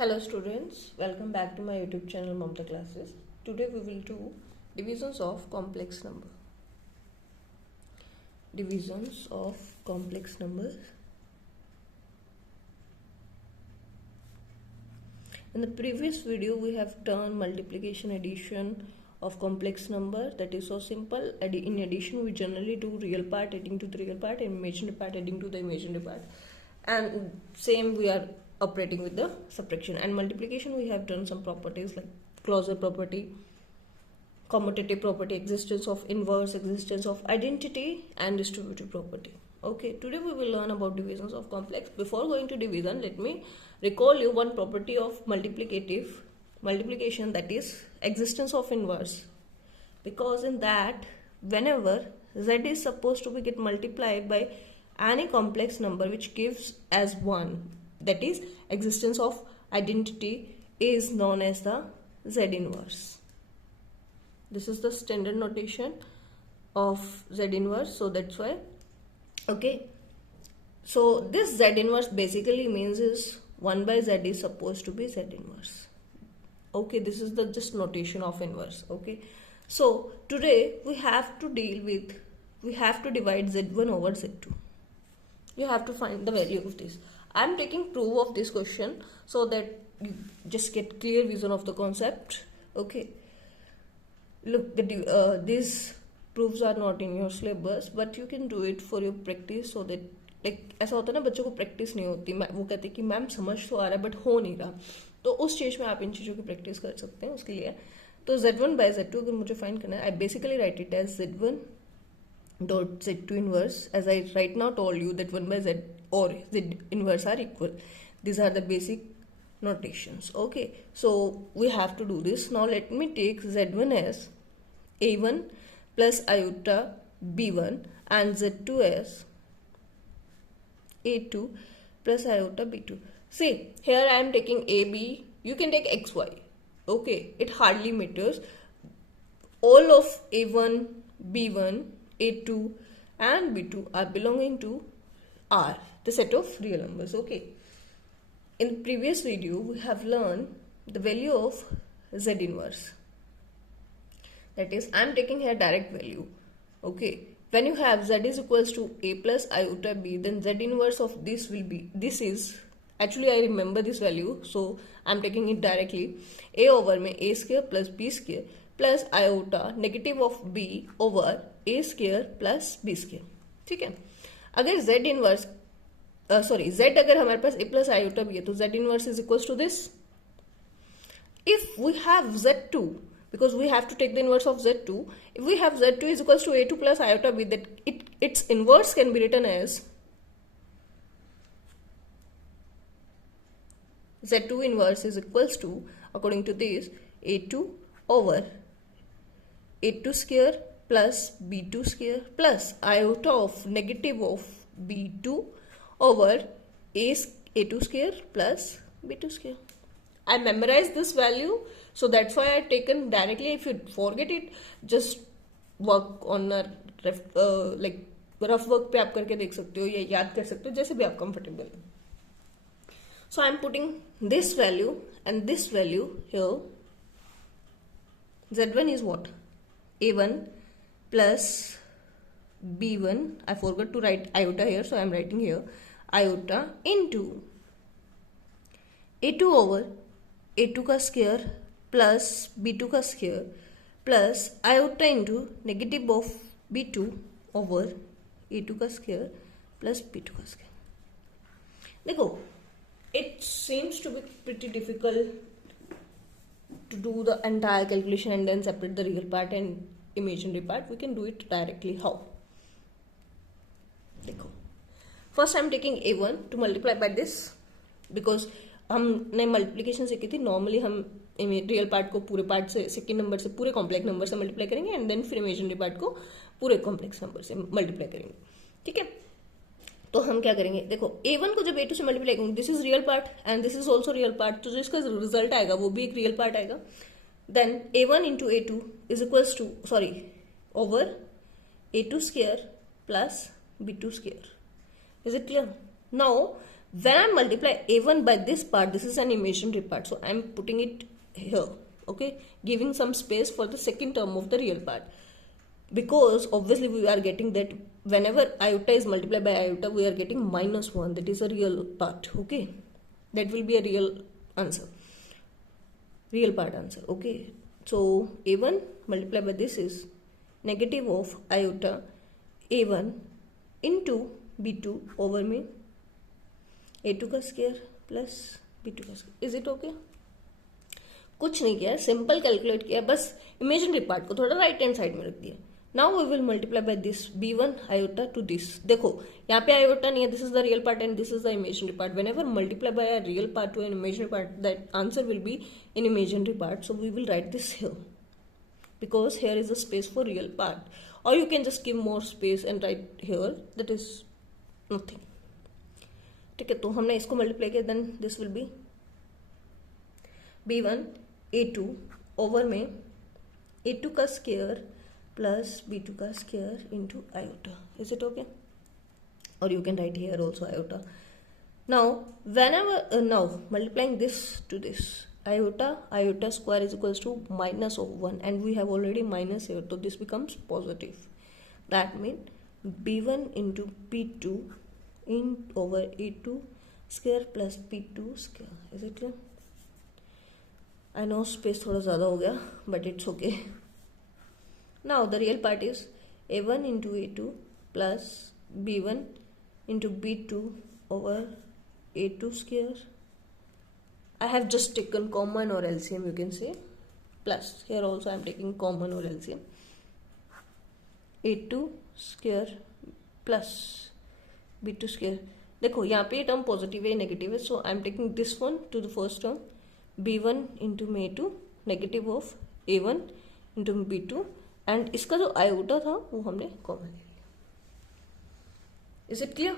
Hello students, welcome back to my YouTube channel Mamta Classes. Today we will do divisions of complex number. Divisions of complex numbers. In the previous video we have done multiplication addition of complex number, that is so simple. In addition we generally do real part adding to the real part and imaginary part adding to the imaginary part, and same we are operating with the subtraction. And multiplication we have done some properties like closure property, commutative property, existence of inverse, existence of identity, and distributive property. Okay, today we will learn about divisions of complex. Before going to division, let me recall you one property of multiplication, that is existence of inverse, because in that whenever z is supposed to be get multiplied by any complex number which gives as 1, that is existence of identity, is known as the z inverse. This is the standard notation of z inverse, so that's why. Okay, so this z inverse basically means is 1 by z is supposed to be z inverse. Okay, this is the just notation of inverse. Okay, so today we have to divide z1 over z2. You have to find the value of this. I am taking proof of this question so that you just get clear vision of the concept. Okay, look, these proofs are not in your syllabus, but you can do it for your practice, so that like ऐसा होता है ना, बच्चों को practice नहीं होती, वो कहते हैं कि मैम समझ तो आ रहा है बट हो नहीं रहा, तो उस स्टेज में आप इन चीज़ों की प्रैक्टिस कर सकते हैं उसके लिए. तो z1 by z2 अगर मुझे फाइंड करना है, I basically write it as z1 dot z2 inverse, as I right now told you that 1 by z or z inverse are equal. These are the basic notations. Okay, so we have to do this. Now let me take z1 as a1 plus iota b1 and z2 as a2 plus iota b2. See, here I am taking ab, you can take xy. Okay, it hardly matters. All of a1, b1, a2 and b2 are belonging to R, the set of real numbers. Okay, in the previous video we have learned the value of z inverse, that is I am taking here direct value. Okay, when you have z is equals to a plus iota b, then z inverse of this will be, this is actually I remember this value, so I am taking it directly, a over में a square plus b square plus iota negative of b over a square plus b square. ठीक है, अगर z inverse z अगर हमारे पास a plus iota b है तो z inverse is equals to this. If we have z2, because we have to take the inverse of z2, if we have z2 is equals to a2 plus iota b, that its inverse can be written as z2 inverse is equals to, according to this, a2 over a2 square plus b2 square plus iota of negative of b2 over a2 square plus b2 square. I memorized this value, so that's why I taken directly. If you forget it, just work on a like rough work पे आप करके देख सकते हो या याद कर सकते हो, जैसे भी आप comfortable. So I am putting this value and this value here. Z1 is what? A1 plus B1. I forgot to write iota here, so I am writing here iota into A2 over A2 का square plus B2 का square plus iota into negative of B2 over A2 का square plus B2 का square. देखो, it seems to be pretty difficult to do the entire calculation and then separate the real part and imaginary part. We can do it directly. How? देखो, first I am taking a1 to multiply by this, because हमने multiplication सीखी थी. Normally हम real part को पूरे part से, second number से पूरे कॉम्प्लेक्स नंबर से मल्टीप्लाई करेंगे एंड देन फिर इमेजिनरी पार्ट को पूरे कॉम्प्लेक्स नंबर से मल्टीप्लाई करेंगे. ठीक है, तो हम क्या करेंगे, देखो a1 को जब a2 से मल्टीप्लाई करेंगे, this is real part and this is also real part, तो जो इसका रिजल्ट आएगा वो भी एक रियल पार्ट आएगा. Then a1 into a2 is equals to over a2 square plus b2 square. Is it clear? Now When I multiply a1 by this part, this is an imaginary part, so I'm putting it here, okay, giving some space for the second term of the real part, because obviously we are getting that whenever iota is multiplied by iota, we are getting -1, that is a real part, okay, that will be a real answer, real part answer, okay. So a1 multiplied by this is negative of iota a1 into b2 over में a2 का square plus b2 का square. Is it okay? कुछ नहीं किया, simple calculate किया, बस imaginary part को थोड़ा राइट हैंड साइड में रख दिया. Now we will multiply by this b1 iota to this. देखो यहाँ पे आयोटा नहीं है, this is the real part and this is the imaginary part. Whenever multiply by a real part to an imaginary part, that answer will be in imaginary part. So we will write this here because here is a space for real part, or you can just give more space and write here, that is nothing. ठीक है, तो हमने इसको multiply किया, then this will be b1 a2 over में a2 का square plus b2 का square into iota. Is it okay? और you can write here also iota. Now whenever now multiplying this to this, iota square is equals to minus of 1, and we have already minus here, so this becomes positive. That means b1 into b2 in over a2 square plus b2 square. Is it clear? I know space थोड़ा ज़्यादा हो गया, but it's okay. Now the real part is a1 into a2 plus b1 into b2 over a2 square. I have just taken common or LCM, you can say, plus here also I am taking common or LCM. a2 square plus b2 square. देखो यहाँ पे term positive है, negative है, so I am taking this one to the first term, b1 into a2 negative of a1 into b2, and इसका जो iota था वो हमने कॉमन ले लिया. Is it clear?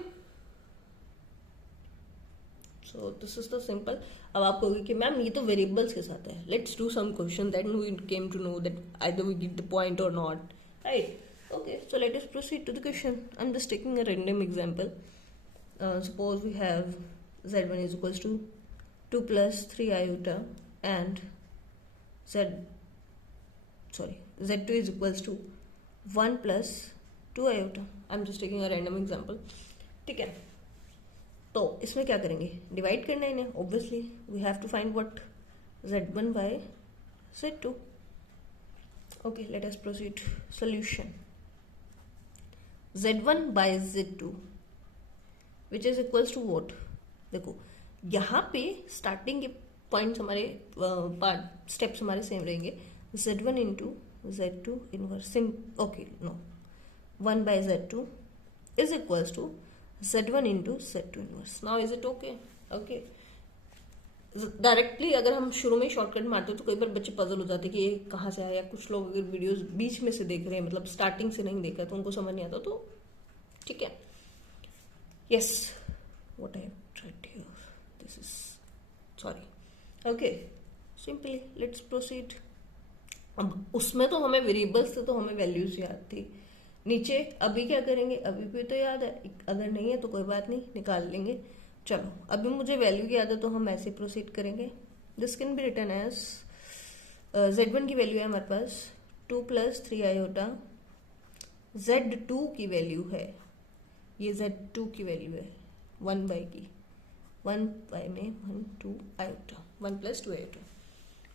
So this is the simple. अब आप कहोगे कि मैम ये तो वेरिएबल्स के साथ है, let's do some question that we came to know that either we get the point और not, right? Okay, so let us proceed to the question. I'm just taking a random example. Suppose we have z1 is equals to 2 plus 3 iota and z2 is equals to 1 plus 2 iota. I'm just taking a random example. ठीक है, तो इसमें क्या करेंगे? Divide करना है इन्हें. Obviously we have to find what z1 by z2. Okay, let us proceed. Solution. z1 by z2 which is equals to what? देखो यहाँ पे स्टार्टिंग के पॉइंट्स हमारे स्टेप्स हमारे सेम रहेंगे. z1 into z2 inverse. Okay, no, 1 by z2 is equals to z1 into z2 inverse. Now is it okay? Okay, directly अगर हम शुरू में शॉर्टकट मारते हो तो कई बार बच्चे पजल हो जाते कि ये कहाँ से आया. कुछ लोग अगर वीडियोस बीच में से देख रहे हैं, मतलब स्टार्टिंग से नहीं देखा, तो उनको समझ नहीं आता, तो ठीक है. Yes, what I right here, this is sorry. Okay, simply let's proceed. अब उसमें तो हमें वेरिएबल्स थे, तो हमें वैल्यूज याद थी. नीचे अभी क्या करेंगे? अभी भी तो याद है, अगर नहीं है तो कोई बात नहीं, निकाल लेंगे. चलो, अभी मुझे वैल्यू की याद है तो हम ऐसे प्रोसीड करेंगे. This can be written as z1 की वैल्यू है हमारे पास 2 plus 3 आयोटा. z2 की वैल्यू है, ये z2 की वैल्यू है 1 by की, 1 by में 1 2 आयोटा, 1 plus 2 आयोटा.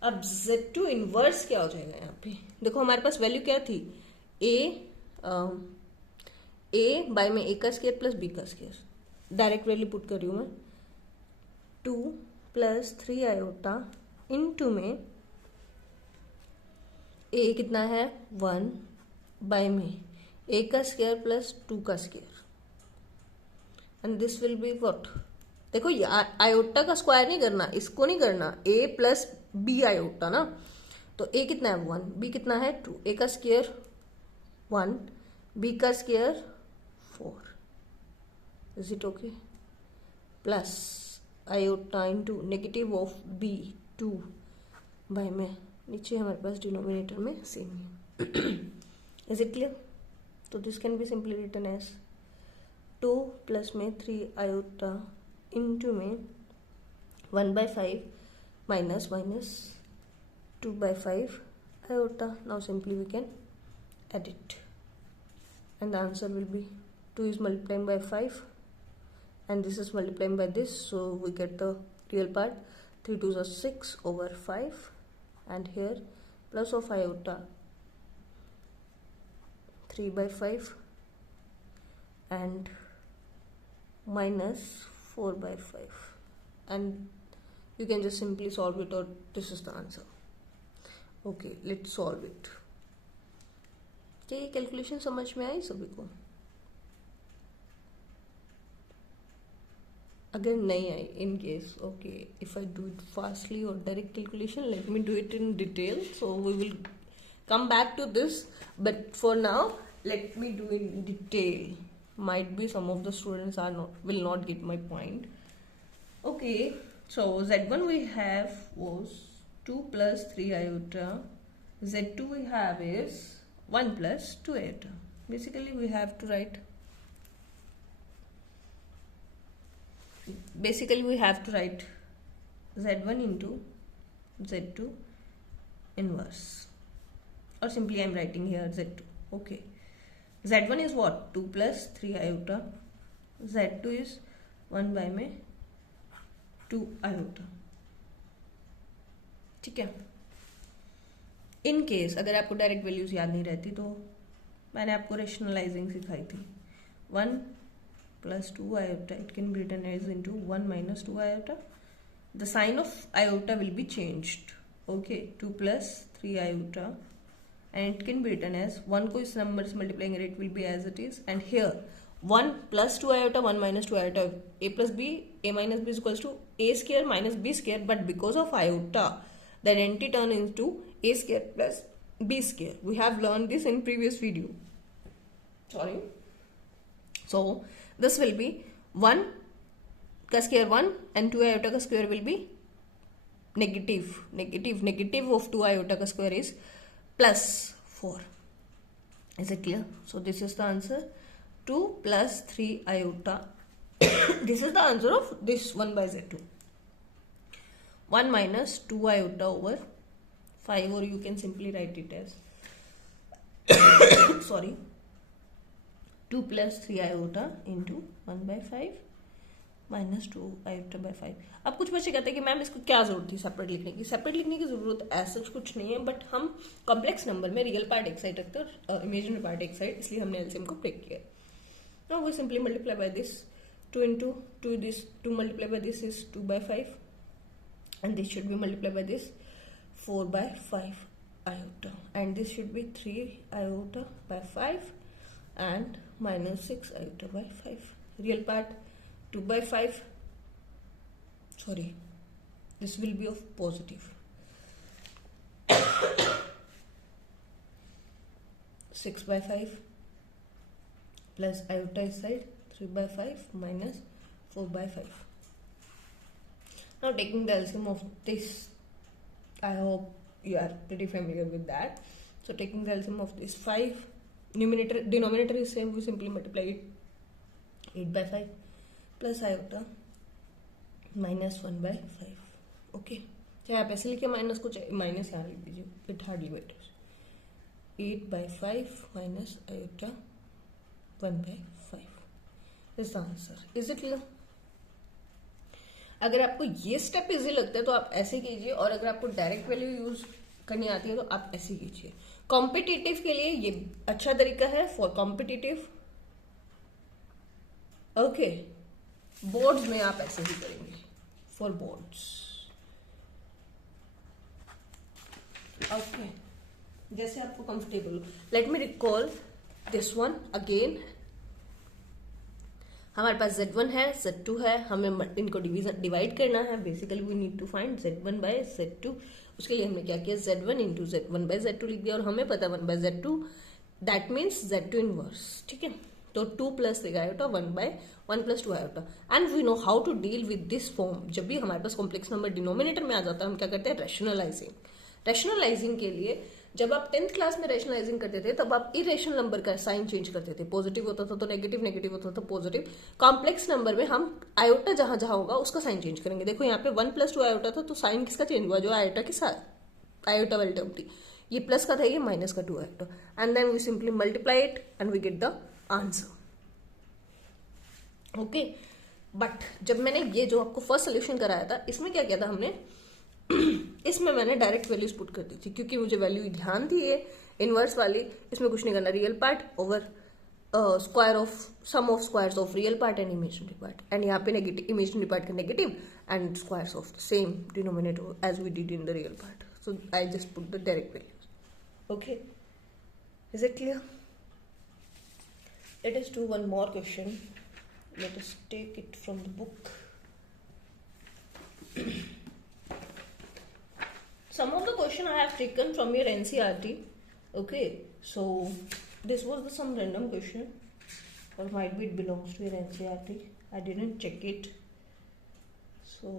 अब z2 इनवर्स क्या हो जाएगा यहाँ पे? देखो हमारे पास वैल्यू क्या थी? a बाय में a का स्क्वायर प्लस b का स्क्वायर. डायरेक्ट वैल्यू पुट कर रही हूँ मैं. 2 plus 3 आयोटा इनटू में a कितना है? 1 बाय में a का स्क्वायर प्लस 2 का square, and this will be what? देखो आयोटा का स्क्वायर नहीं करना, इसको नहीं करना, a प्लस b आयोटा ना. तो a कितना है? 1, b कितना है? 2, a का स्क्वायर 1, b का square 4. Is it okay? Plus iota into negative of b 2 by में, नीचे हमारे पास डिनोमिनेटर में सेम ही. Is it clear? तो this can be simply written as 2 plus में 3 आयोटा into में 1/5 minus 2/5 iota. Now simply we can add it, and the answer will be 2 is multiplying by 5 and this is multiplying by this, so we get the real part. 3 2s are 6 over 5, and here plus of iota 3/5 and minus 4/5, and you can just simply solve it, or this is the answer. Okay, let's solve it. क्या ये calculation समझ में आई सभी को? अगर नहीं आई, in case, okay, if I do it fastly or direct calculation, let me do it in detail, so we will come back to this, but for now let me do it in detail. Might be some of the students will not get my point. Okay, so Z1 we have was 2 plus 3 iota. Z2 we have is 1 plus 2 iota. Basically we have to write Z1 into Z2 inverse, or simply I am writing here Z2. Okay, Z1 is what? 2 plus 3 iota. Z2 is 1 by में 2 iota. ठीक है. In case अगर आपको direct values याद नहीं रहती तो मैंने आपको रेशनलाइजिंग सिखाई थी. 1 plus 2 iota, it can be written as into 1 minus 2 iota. The sign of iota will be changed. Okay, 2 plus 3 iota, and it can be written as 1 को इस नंबर से मल्टीप्लाई करें, it will be as it is, and here 1 plus 2 iota, 1 minus 2 iota, a plus b, a minus b is equals to a square minus b square, but because of iota the identity turn into a square plus b square. We have learned this in previous video. Sorry. So this will be 1 का square 1 and 2 iota का square will be negative of 2 iota का square is plus 4. Is it clear? So this is the answer, 2 plus 3 iota. This is the answer of this 1 by Z2. 1 minus 2 iota over 5, or you can simply write it as sorry, 2 plus 3 iota into 1 by 5 minus 2 iota by 5. अब कुछ बच्चे कहते हैं कि ma'am इसको क्या जरूरत थी सेपरेट लिखने की. सेपरेट लिखने की जरूरत ऐसा कुछ नहीं है, बट हम कॉम्प्लेक्स नंबर में रियल पार्ट एक साइड रखते हैं और इमेजिनरी पार्ट एक साइड, इसलिए हमने एलसीएम को ब्रेक किया. Now we simply multiply by this. 2 into 2, this 2 multiplied by this is 2 by 5, and this should be multiplied by this 4 by 5 iota, and this should be 3 iota by 5 and minus 6 iota by 5. Real part 2 by 5, sorry, this will be of positive. 6 by 5 plus iota is side, 3 by 5 minus 4 by 5. Now taking the LCM of this, I hope you are pretty familiar with that. So taking the LCM of this 5, denominator is same, we simply multiply it. 8 by 5 plus iota minus 1 by 5. Okay, चाहे आप ऐसे लिखिए minus को, चाहे minus यहाँ लिख दीजिए, it hardly matters. 8 by 5 minus iota 1 by 5 is the answer. Is it clear? अगर आपको ये स्टेप इजी लगता है तो आप ऐसे कीजिए, और अगर आपको डायरेक्ट वैल्यू यूज करनी आती है तो आप ऐसे कीजिए. कॉम्पिटिटिव के लिए ये अच्छा तरीका है फॉर कॉम्पिटिटिव. ओके, बोर्ड्स में आप ऐसे ही करेंगे फॉर बोर्ड्स. ओके, जैसे आपको comfortable. Let me recall this one again. हमारे पास Z1 है, Z2 है, हमें इनको डिवाइड करना है. Basically we need to find Z1 by Z2. उसके लिए हमने क्या किया, Z1 into Z1 by Z2 लिख दिया, और हमें पता 1 bye Z2 that means Z2 inverse. ठीक है, तो 2 plus 3 iota 1 by 1 plus 2 iota. And we know how to deal with this form. जब भी हमारे पास कॉम्प्लेक्स नंबर डिनोमिनेटर में आ जाता है हम क्या करते हैं, रैशनलाइजिंग. रैशनलाइजिंग के लिए जब आप 10th क्लास में रैशनलाइजिंग करते थे तब आप इरेशनल नंबर का साइन चेंज करते थे, पॉजिटिव होता था तो नेगेटिव, नेगेटिव होता था तो पॉजिटिव। कॉम्प्लेक्स नंबर में हम आयोटा जहां जहां होगा उसका साइन चेंज करेंगे। देखो यहाँ पे 1 + 2 आयोटा था तो साइन किसका चेंज हुआ, जो आयोटा के साथ आयोटा वाली टर्म थी। ये प्लस का था, ये माइनस का 2 iota, and then we simply multiply it and we get the answer. Okay, but जब मैंने ये जो आपको फर्स्ट सोल्यूशन कराया था इसमें क्या किया था हमने इसमें मैंने डायरेक्ट वैल्यूज पुट कर दी थी, क्योंकि मुझे वैल्यू ध्यान थी ये इनवर्स वाली। इसमें कुछ नहीं करना, real part over square of sum of squares of real part and imaginary part, and यहाँ पे नेगेटिव, इमेजिनरी पार्ट का negative and squares of the same denominator as we did in the real part. So I just put the direct values. Okay, is it clear? Let us do one more question. Let us take it from the book. Some of the question I have taken from your NCERT. Okay, so this was some random question, or might be it belongs to your NCERT. I didn't check it. So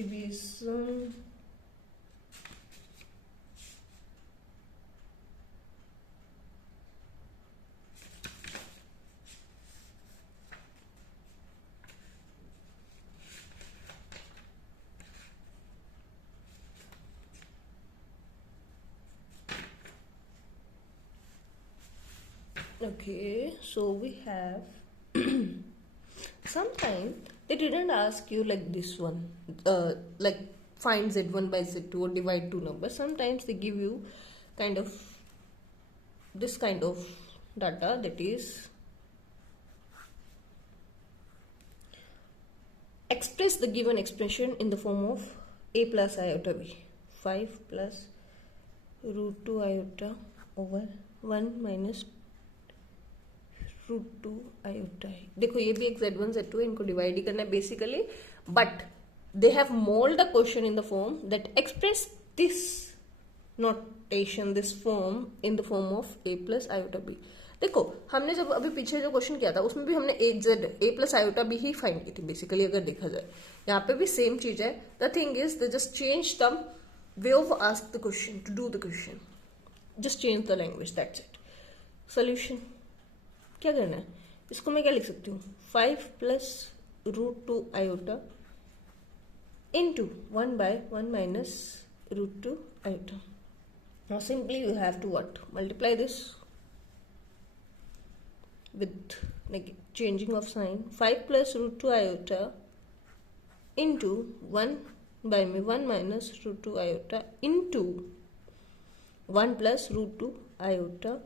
division. Okay, so we have sometimes they didn't ask you like this one, like find z1 by z2 or divide two numbers. Sometimes they give you kind of this kind of data, that is express the given expression in the form of a plus iota b, 5 plus root 2 iota over 1 minus √2 iota है। देखो ये भी एक z1 z2 है, इनको divide ही करना है basically, but they have mould the question in the form that express this notation, this form in the form of a plus iota b। देखो हमने जब अभी पीछे जो क्वेश्चन किया था उसमें भी हमने a plus iota b he find की थी बेसिकली, अगर देखा जाए यहाँ पे भी सेम चीज है। The thing is they just change the way of ask the question to do the question, just change the language, that's it. Solution क्या करना है, इसको मैं क्या लिख सकती हूँ, 5 plus √2 iota into 1 by 1 minus √2 iota. Now simply you have to what, multiply this with changing of sign, 5 plus √2 iota into 1 by में 1 minus √2 iota into 1 plus √2 iota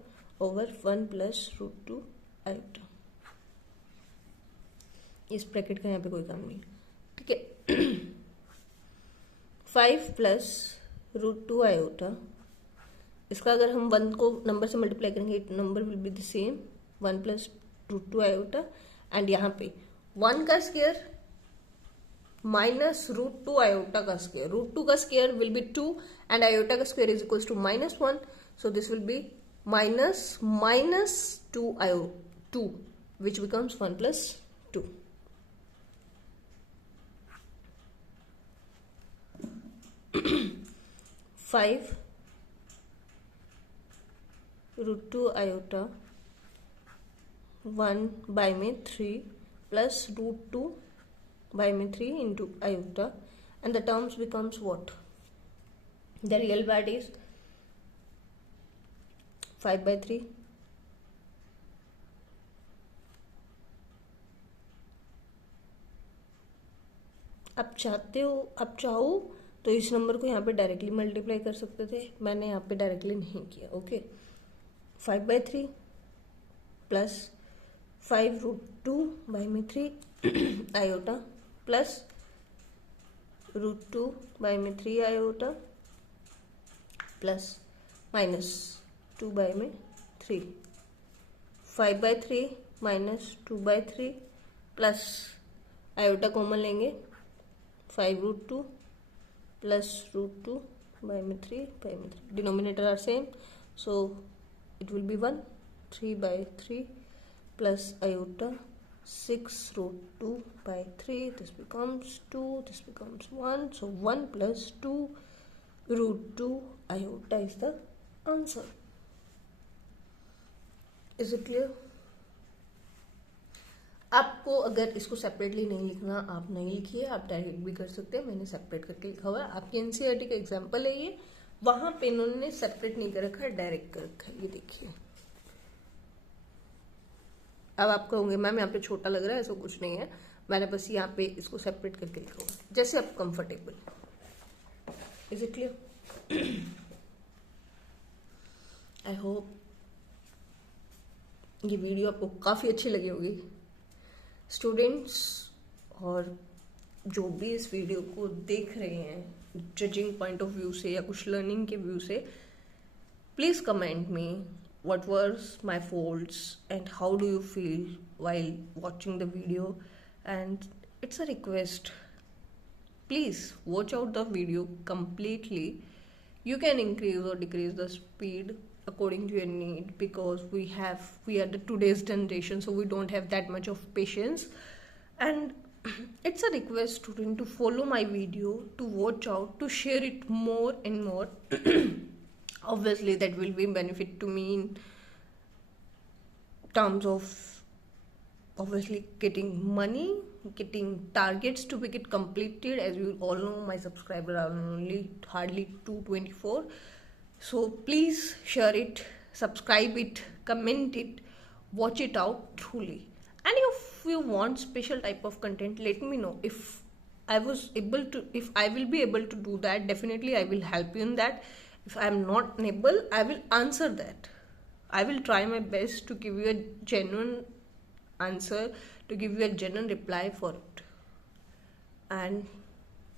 over 1 plus √2 iota. इस ब्रैकेट का यहाँ पे कोई काम नहीं, ठीक है। 5 प्लस √2 आयोटा, इसका अगर हम 1 को नंबर से मल्टीप्लाई करेंगे number will be the same, 1 plus √2 iota, and यहाँ पे 1 का स्क्वायर माइनस √2 आयोटा का स्क्वायर, √2 का स्क्वायर विल बी 2 एंड आयोटा का square is equals to -1, so this will be minus 2 2, which becomes 1 plus 2. Five √2 iota 1 by में 3 plus √2 by में 3 into iota, and the terms becomes what? The real part is 5/3 आप चाहो तो इस number को यहाँ पे डायरेक्टली मल्टीप्लाई कर सकते थे, मैंने यहाँ पे डायरेक्टली नहीं किया। ओके, 5/3 प्लस 5√2 बाई में 3 आयोटा प्लस √2 बाई में 3 आयोटा प्लस माइनस 2 बाई में 3, 5/3 माइनस 2/3 प्लस आयोटा कॉमन लेंगे 5√2 plus √2 by 3 by 3, denominator are same, so it will be 1, 3/3 plus iota 6√2 by 3, this becomes 2, this becomes 1, so 1 plus 2 Root 2 iota is the answer. Is it clear? आपको अगर इसको separately नहीं लिखना, आप नहीं लिखिए, आप डायरेक्ट भी कर सकते हैं. मैंने सेपरेट करके लिखा हुआ है. आपके एनसीईआरटी का एग्जाम्पल है ये. वहां पे इन्होंने सेपरेट नहीं कर रखा है, डायरेक्ट कर रखा है. ये देखिए. अब आप कहोगे मैम यहाँ पे छोटा लग रहा है. ऐसा कुछ नहीं है, मैंने बस यहाँ पे इसको सेपरेट करके लिखा हुआ है, जैसे आप comfortable. Is it clear? I hope ये वीडियो आपको काफ़ी अच्छी लगी होगी. स्टूडेंट्स और जो भी इस वीडियो को देख रहे हैं जजिंग पॉइंट ऑफ व्यू से या कुछ लर्निंग के व्यू से, please comment me what was my faults and how do you feel while watching the video. And it's a request, please watch out the video completely. You can increase or decrease the speed according to your need, because we are the today's generation, so we don't have that much of patience. And it's a request, student, to follow my video, to watch out, to share it more and more. Obviously that will be benefit to me in terms of obviously getting money, getting targets to be get completed. As you all know, my subscribers are only hardly 224. So please share it, subscribe it, comment it, watch it out truly. And if you want special type of content, let me know. If I will be able to do that, definitely I will help you in that. If I am not able, I will answer that. I will try my best to give you a genuine answer, to give you a genuine reply for it. And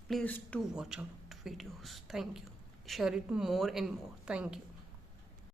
please do watch out videos. Thank you. Share it more and more. Thank you.